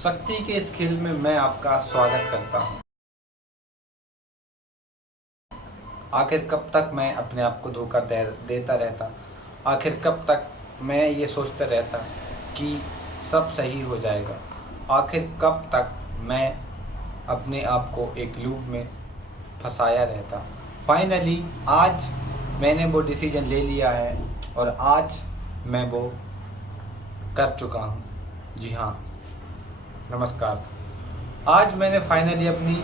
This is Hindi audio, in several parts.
शक्ति के इस खेल में मैं आपका स्वागत करता हूँ। आखिर कब तक मैं अपने आप को धोखा देता रहता, आखिर कब तक मैं ये सोचता रहता कि सब सही हो जाएगा, आखिर कब तक मैं अपने आप को एक लूप में फंसाया रहता। फाइनली आज मैंने वो डिसीजन ले लिया है और आज मैं वो कर चुका हूँ। जी हाँ, नमस्कार। आज मैंने फाइनली अपनी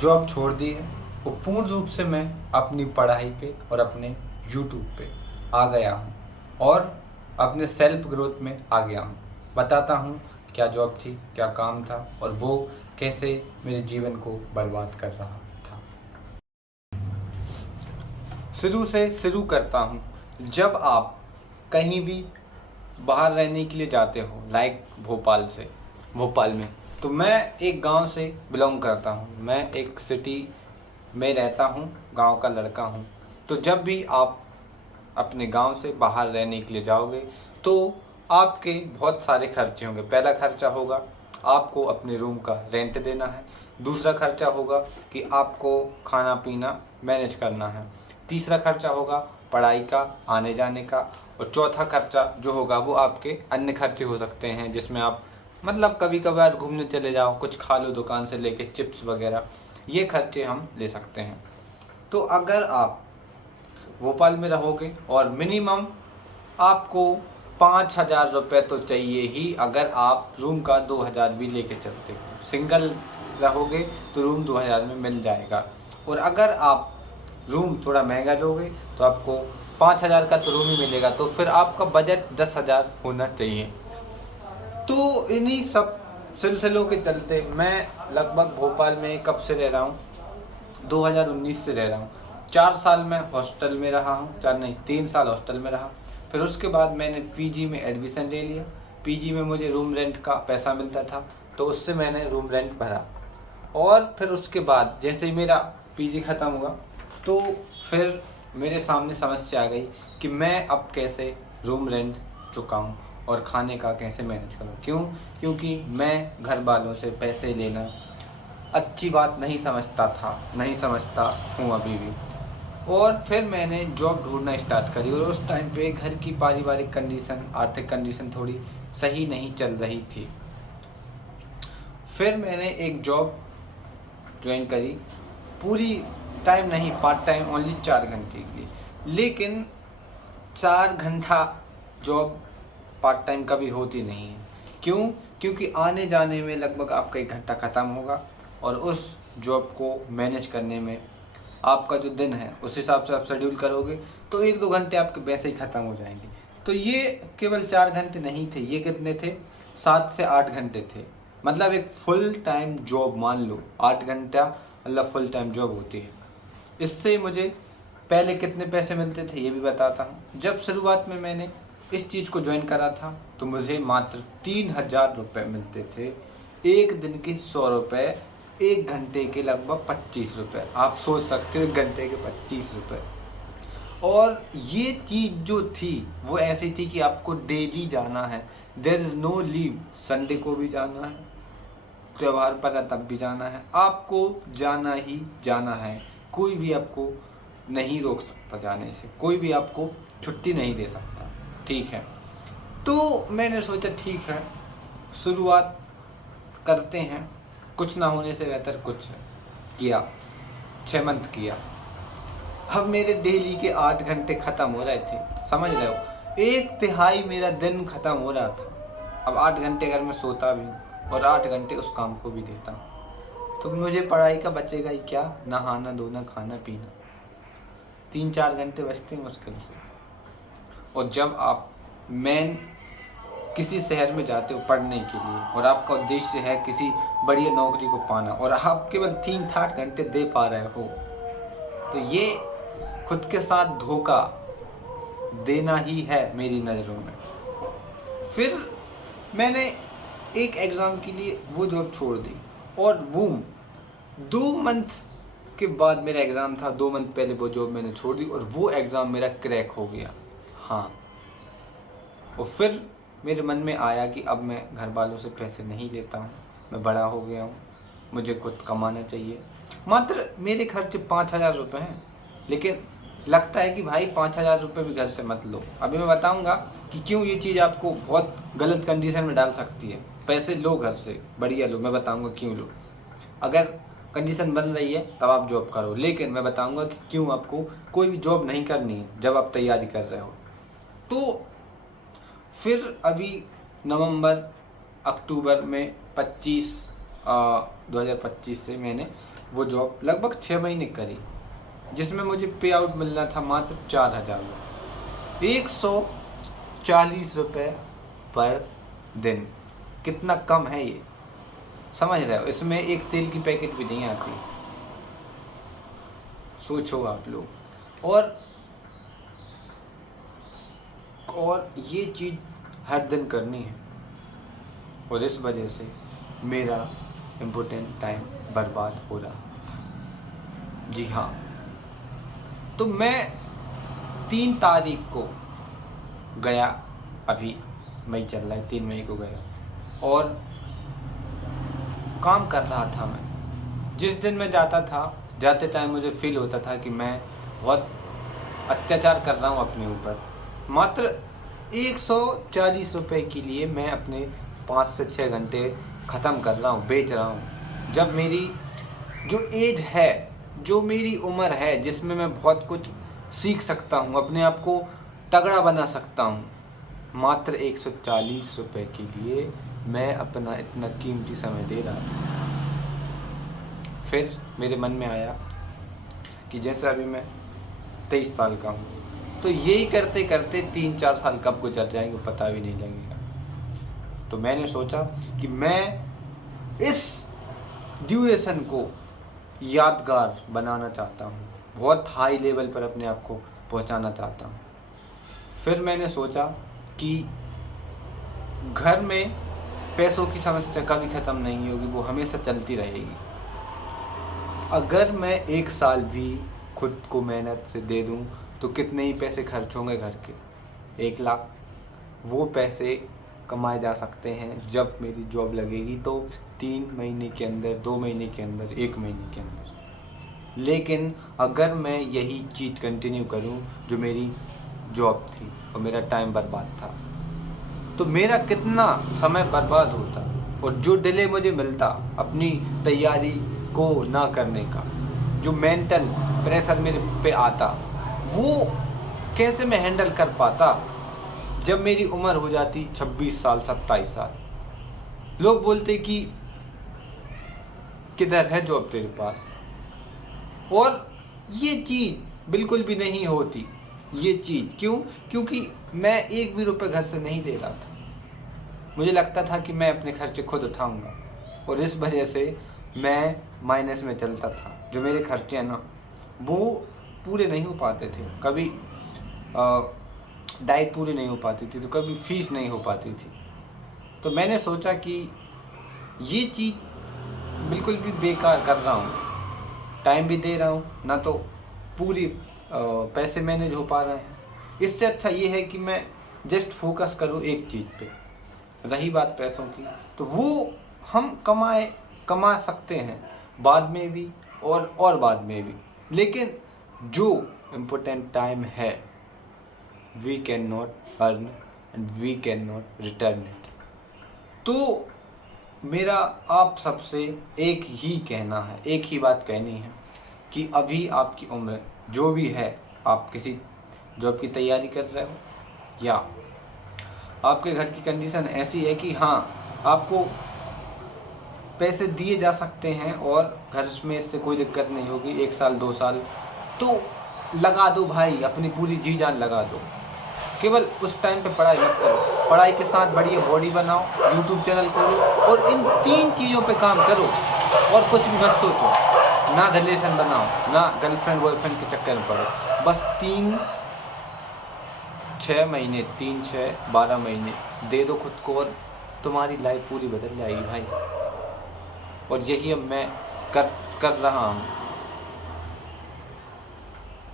जॉब छोड़ दी है और पूर्ण रूप से मैं अपनी पढ़ाई पे और अपने यूट्यूब पे आ गया हूँ और अपने सेल्फ ग्रोथ में आ गया हूँ। बताता हूँ क्या जॉब थी, क्या काम था और वो कैसे मेरे जीवन को बर्बाद कर रहा था। शुरू से शुरू करता हूँ। जब आप कहीं भी बाहर रहने के लिए जाते हो, लाइक भोपाल में, तो मैं एक गांव से बिलोंग करता हूं। मैं एक सिटी में रहता हूं, गांव का लड़का हूं। तो जब भी आप अपने गांव से बाहर रहने के लिए जाओगे तो आपके बहुत सारे खर्चे होंगे। पहला खर्चा होगा आपको अपने रूम का रेंट देना है। दूसरा खर्चा होगा कि आपको खाना पीना मैनेज करना है। तीसरा खर्चा होगा पढ़ाई का, आने जाने का। और चौथा खर्चा जो होगा वो आपके अन्य खर्चे हो सकते हैं, जिसमें आप मतलब कभी कभार घूमने चले जाओ, कुछ खा लो दुकान से लेके चिप्स वगैरह, ये खर्चे हम ले सकते हैं। तो अगर आप भोपाल में रहोगे और मिनिमम आपको 5,000 रुपये तो चाहिए ही, अगर आप रूम का 2,000 भी लेके चलते हो। सिंगल रहोगे तो रूम 2,000 में मिल जाएगा। और अगर आप रूम थोड़ा महंगा लोगे तो आपको 5,000 का तो रूम ही मिलेगा, तो फिर आपका बजट 10,000 होना चाहिए। तो इन्हीं सब सिलसिलों के चलते मैं लगभग भोपाल में कब से रह रहा हूँ, 2019 से रह रहा हूँ। 4 साल मैं हॉस्टल में रहा हूँ, 3 साल हॉस्टल में रहा। फिर उसके बाद मैंने पीजी में एडमिशन ले लिया। पीजी में मुझे रूम रेंट का पैसा मिलता था, तो उससे मैंने रूम रेंट भरा। और फिर उसके बाद जैसे ही मेरा पीजी ख़त्म हुआ तो फिर मेरे सामने समस्या आ गई कि मैं अब कैसे रूम रेंट चुकाऊं और खाने का कैसे मैनेज करूं। क्योंकि मैं घर वालों से पैसे लेना अच्छी बात नहीं समझता हूं अभी भी। और फिर मैंने जॉब ढूंढना स्टार्ट करी और उस टाइम पे घर की पारिवारिक कंडीशन, आर्थिक कंडीशन थोड़ी सही नहीं चल रही थी। फिर मैंने एक जॉब ज्वाइन करी, पूरी टाइम नहीं, पार्ट टाइम, ओनली 4 घंटे के लिए। लेकिन 4 घंटा जॉब पार्ट टाइम कभी होती नहीं है। क्योंकि आने जाने में लगभग आपका 1 घंटा ख़त्म होगा और उस जॉब को मैनेज करने में आपका जो दिन है उस हिसाब से आप शेड्यूल करोगे तो 1-2 घंटे आपके वैसे ही ख़त्म हो जाएंगे। तो ये केवल 4 घंटे नहीं थे, ये कितने थे, 7 से 8 घंटे थे। मतलब एक फुल टाइम जॉब, मान लो 8 घंटा मतलब फुल टाइम जॉब होती है। इससे मुझे पहले कितने पैसे मिलते थे ये भी बताता हूँ। जब शुरुआत में मैंने इस चीज़ को ज्वाइन करा था तो मुझे मात्र 3,000 रुपये मिलते थे। एक दिन के 100 रुपये, 1 घंटे के लगभग 25 रुपये। आप सोच सकते हो 1 घंटे के 25 रुपये। और ये चीज़ जो थी वो ऐसी थी कि आपको डेली जाना है, there is no leave. Sunday को भी जाना है, त्यौहार पर है तब भी जाना है, आपको जाना ही जाना है। कोई भी आपको नहीं रोक सकता जाने से, कोई भी आपको छुट्टी नहीं दे सकता। ठीक है, तो मैंने सोचा ठीक है शुरुआत करते हैं, कुछ ना होने से बेहतर कुछ है। किया, 6 मंथ किया। अब मेरे डेली के 8 घंटे ख़त्म हो रहे थे, समझ रहे हो, 1/3 मेरा दिन ख़त्म हो रहा था। अब 8 घंटे अगर मैं सोता भी हूँ और 8 घंटे उस काम को भी देता हूँ तो मुझे पढ़ाई का बचेगा ही क्या, नहाना धोना खाना पीना, 3-4 घंटे बचते हैं मुश्किल से। और जब आप किसी शहर में जाते हो पढ़ने के लिए और आपका उद्देश्य है किसी बढ़िया नौकरी को पाना और आप केवल 3-4 घंटे दे पा रहे हो, तो ये खुद के साथ धोखा देना ही है मेरी नज़रों में। फिर मैंने एक एग्ज़ाम के लिए वो जॉब छोड़ दी और वो 2 मंथ के बाद मेरा एग्ज़ाम था। 2 मंथ पहले वो जॉब मैंने छोड़ दी और वो एग्ज़ाम मेरा क्रैक हो गया। हाँ, और फिर मेरे मन में आया कि अब मैं घर वालों से पैसे नहीं लेता हूँ, मैं बड़ा हो गया हूँ, मुझे खुद कमाना चाहिए। मात्र मेरे खर्च 5,000 रुपये हैं, लेकिन लगता है कि भाई 5,000 रुपये भी घर से मत लो। अभी मैं बताऊंगा कि क्यों ये चीज़ आपको बहुत गलत कंडीशन में डाल सकती है। पैसे लो घर से, बढ़िया लो, मैं बताऊंगा क्यों लो। अगर कंडीशन बन रही है तब आप जॉब करो, लेकिन मैं बताऊंगा कि क्यों आपको कोई भी जॉब नहीं करनी है जब आप तैयारी कर रहे हो। तो फिर अभी नवंबर अक्टूबर में 2025 से मैंने वो जॉब लगभग 6 महीने करी, जिसमें मुझे पे आउट मिलना था मात्र 4,000 रुपये, 140 रुपये पर दिन। कितना कम है ये, समझ रहे हो? इसमें एक तेल की पैकेट भी नहीं आती, सोचो आप लोग। और ये चीज़ हर दिन करनी है, और इस वजह से मेरा इम्पोर्टेंट टाइम बर्बाद हो रहा। जी हाँ, तो मैं 3 तारीख को गया, अभी मई चल रहा है, 3 मई को गया और काम कर रहा था। मैं जिस दिन मैं जाता था, जाते टाइम मुझे फील होता था कि मैं बहुत अत्याचार कर रहा हूँ अपने ऊपर। मात्र 140 रुपये के लिए मैं अपने 5 से 6 घंटे ख़त्म कर रहा हूँ, बेच रहा हूँ। जब मेरी जो एज है, जो मेरी उम्र है, जिसमें मैं बहुत कुछ सीख सकता हूँ, अपने आप को तगड़ा बना सकता हूँ, मात्र 140 रुपये के लिए मैं अपना इतना कीमती समय दे रहा था। फिर मेरे मन में आया कि जैसे अभी मैं 23 साल का हूँ, तो यही करते करते 3-4 साल कब गुजर जाएंगे पता भी नहीं लगेगा। तो मैंने सोचा कि मैं इस ड्यूरेशन को यादगार बनाना चाहता हूँ, बहुत हाई लेवल पर अपने आप को पहुँचाना चाहता हूँ। फिर मैंने सोचा कि घर में पैसों की समस्या कभी ख़त्म नहीं होगी, वो हमेशा चलती रहेगी। अगर मैं 1 साल भी खुद को मेहनत से दे दूं तो कितने ही पैसे खर्च होंगे घर के, 1 लाख। वो पैसे कमाए जा सकते हैं जब मेरी जॉब लगेगी, तो 3 महीने के अंदर, 2 महीने के अंदर, 1 महीने के अंदर। लेकिन अगर मैं यही चीज़ कंटिन्यू करूं जो मेरी जॉब थी और मेरा टाइम बर्बाद था, तो मेरा कितना समय बर्बाद होता, और जो डिले मुझे मिलता अपनी तैयारी को ना करने का, जो मेंटल प्रेशर मेरे पे आता, वो कैसे मैं हैंडल कर पाता जब मेरी उम्र हो जाती 26 साल, 27 साल। लोग बोलते कि किधर है जॉब तेरे पास, और ये चीज़ बिल्कुल भी नहीं होती। ये चीज़ क्यों? क्योंकि मैं 1 भी रुपये घर से नहीं ले रहा था। मुझे लगता था कि मैं अपने खर्चे खुद उठाऊंगा, और इस वजह से मैं माइनस में चलता था। जो मेरे खर्चे हैं ना, वो पूरे नहीं हो पाते थे। कभी डाइट पूरी नहीं हो पाती थी, तो कभी फीस नहीं हो पाती थी। तो मैंने सोचा कि ये चीज़ बिल्कुल भी बेकार कर रहा हूँ, टाइम भी दे रहा हूँ ना, तो पूरी पैसे मैनेज हो पा रहे हैं। इससे अच्छा ये है कि मैं जस्ट फोकस करूँ एक चीज़ पे। रही बात पैसों की, तो वो हम कमा सकते हैं बाद में भी और बाद में भी, लेकिन जो इम्पोर्टेंट टाइम है, we can not earn and we can not return it. तो मेरा आप सबसे एक ही कहना है, एक ही बात कहनी है कि अभी आपकी उम्र जो भी है, आप किसी जॉब की तैयारी कर रहे हो या आपके घर की कंडीशन ऐसी है कि हाँ, आपको पैसे दिए जा सकते हैं और घर में इससे कोई दिक्कत नहीं होगी, 1 साल 2 साल, तो लगा दो भाई, अपनी पूरी जी जान लगा दो। केवल उस टाइम पे पढ़ाई मत करो, पढ़ाई के साथ बढ़िया बॉडी बनाओ, यूट्यूब चैनल खोलो और इन 3 चीज़ों पे काम करो, और कुछ भी मत सोचो। ना रिलेशन बनाओ, ना गर्लफ्रेंड बॉयफ्रेंड के चक्कर में पड़ो। बस 3-6 महीने, 3-6-12 महीने दे दो खुद को, और तुम्हारी लाइफ पूरी बदल जाएगी भाई। और यही अब मैं कर रहा हूँ।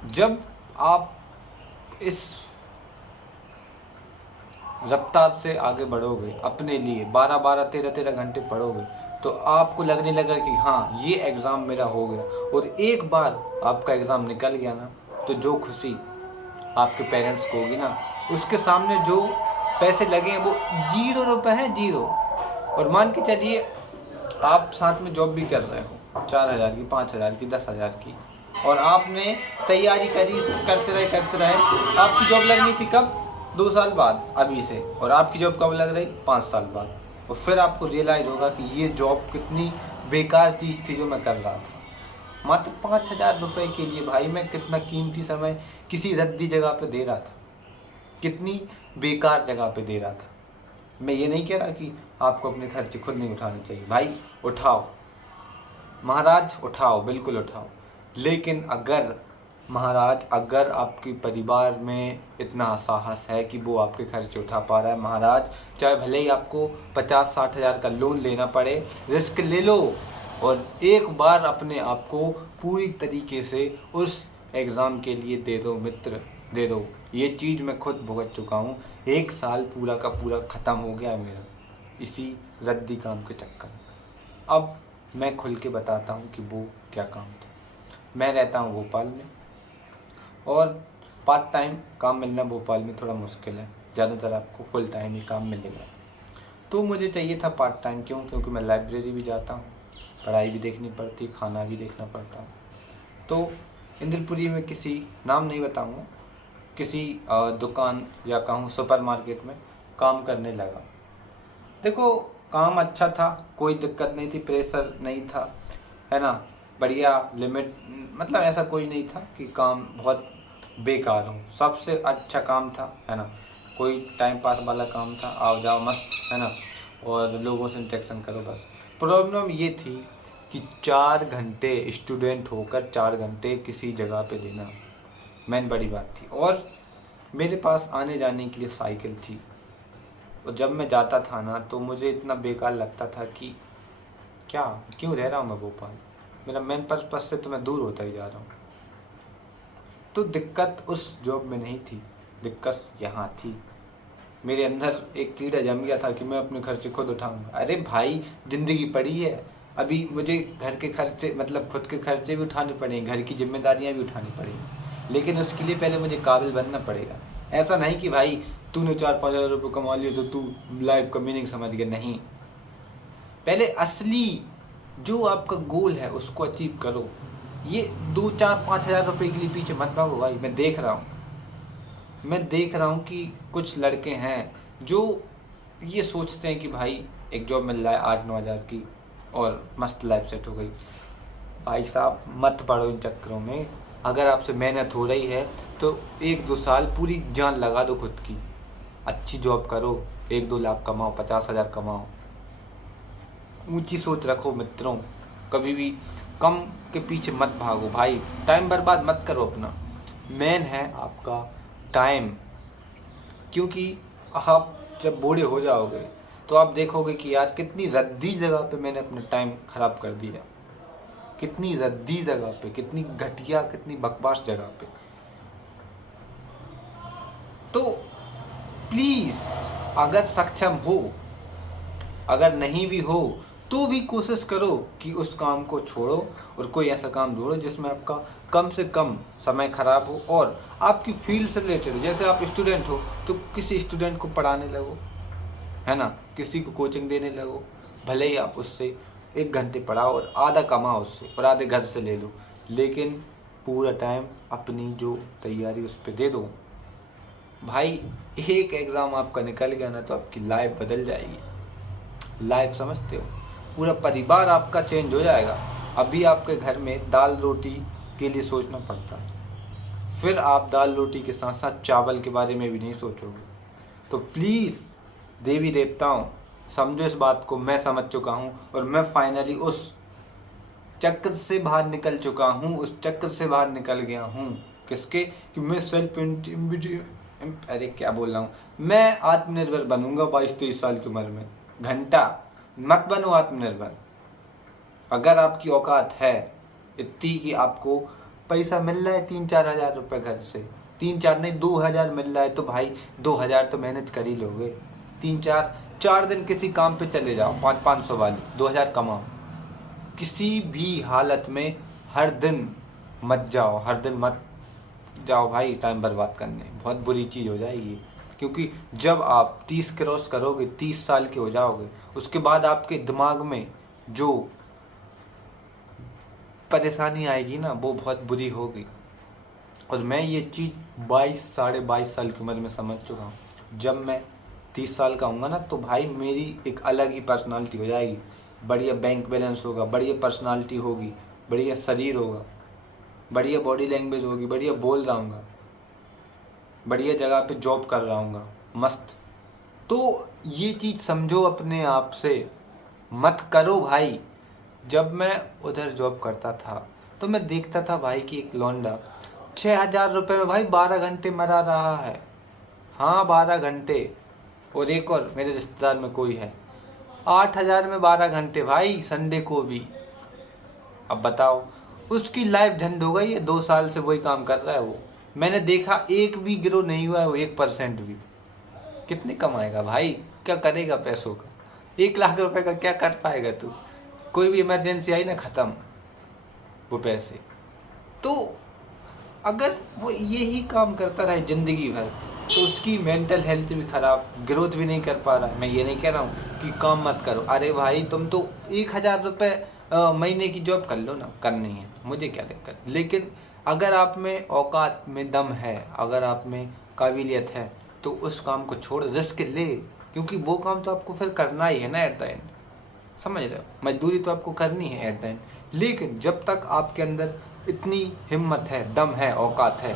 जब आप इस रफ्तार से आगे बढ़ोगे, अपने लिए 12-12 13-13 घंटे पढ़ोगे, तो आपको लगने लगा कि हाँ ये एग्ज़ाम मेरा हो गया। और एक बार आपका एग्ज़ाम निकल गया ना, तो जो खुशी आपके पेरेंट्स को होगी ना, उसके सामने जो पैसे लगे हैं वो 0 रुपये हैं, 0। और मान के चलिए आप साथ में जॉब भी कर रहे हो 4,000 की, 5,000 की, 10,000 की, और आपने तैयारी करी, करते रहे, आपकी जॉब लगनी थी कब? 2 साल बाद अभी से। और आपकी जॉब कब लग रही? 5 साल बाद। और फिर आपको रियलाइज़ होगा कि ये जॉब कितनी बेकार चीज़ थी जो मैं कर रहा था। मात्र 5,000 रुपये के लिए भाई मैं कितना कीमती समय किसी रद्दी जगह पे दे रहा था, कितनी बेकार जगह पे दे रहा था। मैं ये नहीं कह रहा कि आपको अपने खर्चे खुद नहीं उठाने चाहिए, भाई उठाओ महाराज, उठाओ, बिल्कुल उठाओ। लेकिन अगर महाराज, अगर आपके परिवार में इतना साहस है कि वो आपके खर्चे उठा पा रहा है, महाराज, चाहे भले ही आपको 50-60 हज़ार का लोन लेना पड़े, रिस्क ले लो और एक बार अपने आप को पूरी तरीके से उस एग्ज़ाम के लिए दे दो मित्र, दे दो। ये चीज़ मैं खुद भुगत चुका हूँ। 1 साल पूरा का पूरा ख़त्म हो गया मेरा इसी रद्दी काम के चक्कर में। अब मैं खुल के बताता हूँ कि वो क्या काम था। मैं रहता हूँ भोपाल में और पार्ट टाइम काम मिलना भोपाल में थोड़ा मुश्किल है, ज़्यादातर आपको फुल टाइम ही काम मिलेगा। तो मुझे चाहिए था पार्ट टाइम, क्योंकि मैं लाइब्रेरी भी जाता हूँ, पढ़ाई भी देखनी पड़ती, खाना भी देखना पड़ता। तो इंद्रपुरी में किसी, नाम नहीं बताऊँगा, किसी दुकान या कहूँ सुपरमार्केट में काम करने लगा। देखो काम अच्छा था, कोई दिक्कत नहीं थी, प्रेशर नहीं था, है ना, बढ़िया लिमिट, मतलब ऐसा कोई नहीं था कि काम बहुत बेकार हो। सबसे अच्छा काम था, है ना, कोई टाइम पास वाला काम था, आओ जाओ मस्त, है ना, और लोगों से इंटरेक्शन करो बस। प्रॉब्लम ये थी कि 4 घंटे स्टूडेंट होकर 4 घंटे किसी जगह पे देना मेन बड़ी बात थी। और मेरे पास आने जाने के लिए साइकिल थी, और जब मैं जाता था ना तो मुझे इतना बेकार लगता था कि क्या, क्यों रह रहा हूँ मैं भोपाल, मेरा मेन पर्पस से तो मैं दूर होता ही जा रहा हूँ। तो दिक्कत उस जॉब में नहीं थी, दिक्कत यहाँ थी। मेरे अंदर एक कीड़ा जम गया था कि मैं अपने खर्चे खुद उठाऊंगा। अरे भाई ज़िंदगी पड़ी है, अभी मुझे घर के खर्चे, मतलब खुद के खर्चे भी उठाने पड़ेंगे, घर की जिम्मेदारियाँ भी उठानी पड़ेंगी, लेकिन उसके लिए पहले मुझे काबिल बनना पड़ेगा। ऐसा नहीं कि भाई तूने 4-5 हज़ार रुपये कमा लिए तो तू लाइफ का मीनिंग समझ गया, नहीं। पहले असली जो आपका गोल है उसको अचीव करो। ये 2-4-5 हज़ार रुपये के लिए पीछे मत भागो भाई। मैं देख रहा हूँ कि कुछ लड़के हैं जो ये सोचते हैं कि भाई एक जॉब मिल रहा है 8-9 हज़ार की और मस्त लाइफ सेट हो गई। भाई साहब मत पड़ो इन चक्करों में। अगर आपसे मेहनत हो रही है तो 1-2 साल पूरी जान लगा दो खुद की, अच्छी जॉब करो, 1-2 लाख कमाओ, 50 हज़ार कमाओ। ऊंची सोच रखो मित्रों, कभी भी कम के पीछे मत भागो भाई, टाइम बर्बाद मत करो अपना। मेन है आपका टाइम, क्योंकि आप जब बूढ़े हो जाओगे तो आप देखोगे कि यार कितनी रद्दी जगह पे मैंने अपना टाइम ख़राब कर दिया, कितनी रद्दी जगह पे, कितनी घटिया, कितनी बकवास जगह पे। तो प्लीज़ अगर सक्षम हो, अगर नहीं भी हो तो भी कोशिश करो कि उस काम को छोड़ो और कोई ऐसा काम ढूंढो जिसमें आपका कम से कम समय खराब हो और आपकी फील्ड से रिलेटेड हो। जैसे आप स्टूडेंट हो तो किसी स्टूडेंट को पढ़ाने लगो, है ना, किसी को कोचिंग देने लगो, भले ही आप उससे 1 घंटे पढ़ाओ और आधा कमाओ उससे और आधे घर से ले लो, लेकिन पूरा टाइम अपनी जो तैयारी उस पर दे दो। भाई एक एग्ज़ाम आपका निकल गया ना तो आपकी लाइफ बदल जाएगी। लाइफ समझते हो, पूरा परिवार आपका चेंज हो जाएगा। अभी आपके घर में दाल रोटी के लिए सोचना पड़ता है, फिर आप दाल रोटी के साथ साथ चावल के बारे में भी नहीं सोचोगे। तो प्लीज़ देवी देवताओं समझो इस बात को, मैं समझ चुका हूँ और मैं फाइनली उस चक्कर से बाहर निकल चुका हूँ, उस चक्कर से बाहर निकल गया हूँ। किसके? कि मैं अरे क्या बोल रहा हूँ, मैं आत्मनिर्भर बनूंगा 22-23 साल की उम्र में। घंटा मत बनो आत्मनिर्भर। अगर आपकी औकात है इतनी कि आपको पैसा मिल रहा है 3-4 हज़ार रुपये घर से, 3-4 नहीं 2000 मिल रहा है तो भाई 2000 तो मैनेज कर ही लोगे। 3-4 दिन किसी काम पे चले जाओ 500 वाली 2000 कमाओ। किसी भी हालत में हर दिन मत जाओ भाई टाइम बर्बाद करने, बहुत बुरी चीज़ हो जाएगी। क्योंकि जब आप 30 क्रॉस करोगे, 30 साल के हो जाओगे, उसके बाद आपके दिमाग में जो परेशानी आएगी ना वो बहुत बुरी होगी। और मैं ये चीज़ 22-22.5 साल की उम्र में समझ चुका हूँ। जब मैं 30 साल का होऊंगा ना तो भाई मेरी एक अलग ही पर्सनालिटी हो जाएगी। बढ़िया बैंक बैलेंस होगा, बढ़िया पर्सनालिटी होगी, बढ़िया शरीर होगा, बढ़िया बॉडी लैंग्वेज होगी, बढ़िया बोल रहा हूँगा, बढ़िया जगह पे जॉब कर रहा हूँगा, मस्त। तो ये चीज़ समझो अपने आप से, मत करो भाई। जब मैं उधर जॉब करता था तो मैं देखता था भाई कि एक लौंडा 6000 रुपये में भाई 12 घंटे मरा रहा है। हाँ 12 घंटे। और एक और मेरे रिश्तेदार में कोई है 8000 में 12 घंटे भाई, संडे को भी। अब बताओ उसकी लाइफ झंड हो गई है, 2 साल से वही काम कर रहा है वो। मैंने देखा एक भी ग्रो नहीं हुआ है वो, 1% भी। कितने कमाएगा भाई, क्या करेगा पैसों का? 1 लाख रुपए का क्या कर पाएगा तू? कोई भी इमरजेंसी आई ना, खत्म वो पैसे। तो अगर वो यही काम करता रहे जिंदगी भर तो उसकी मेंटल हेल्थ भी खराब, ग्रोथ भी नहीं कर पा रहा है। मैं ये नहीं कह रहा हूँ कि काम मत करो, अरे भाई तुम तो 1000 रुपये महीने की जॉब कर लो ना, करनी है मुझे क्या दिक्कत। लेकिन अगर आप में औकात में दम है, अगर आप में काबिलियत है तो उस काम को छोड़, रिस्क ले। क्योंकि वो काम तो आपको फिर करना ही है ना एट द एंड, समझ रहे हो? मजदूरी तो आपको करनी है एट द एंड। लेकिन जब तक आपके अंदर इतनी हिम्मत है, दम है, औकात है,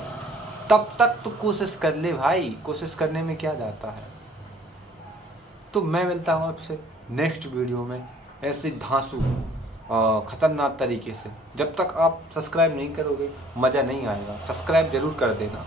तब तक तो कोशिश कर ले भाई। कोशिश करने में क्या जाता है। तो मैं मिलता हूँ आपसे नेक्स्ट वीडियो में ऐसे धांसू खतरनाक तरीके से। जब तक आप सब्सक्राइब नहीं करोगे मज़ा नहीं आएगा। सब्सक्राइब जरूर कर देना।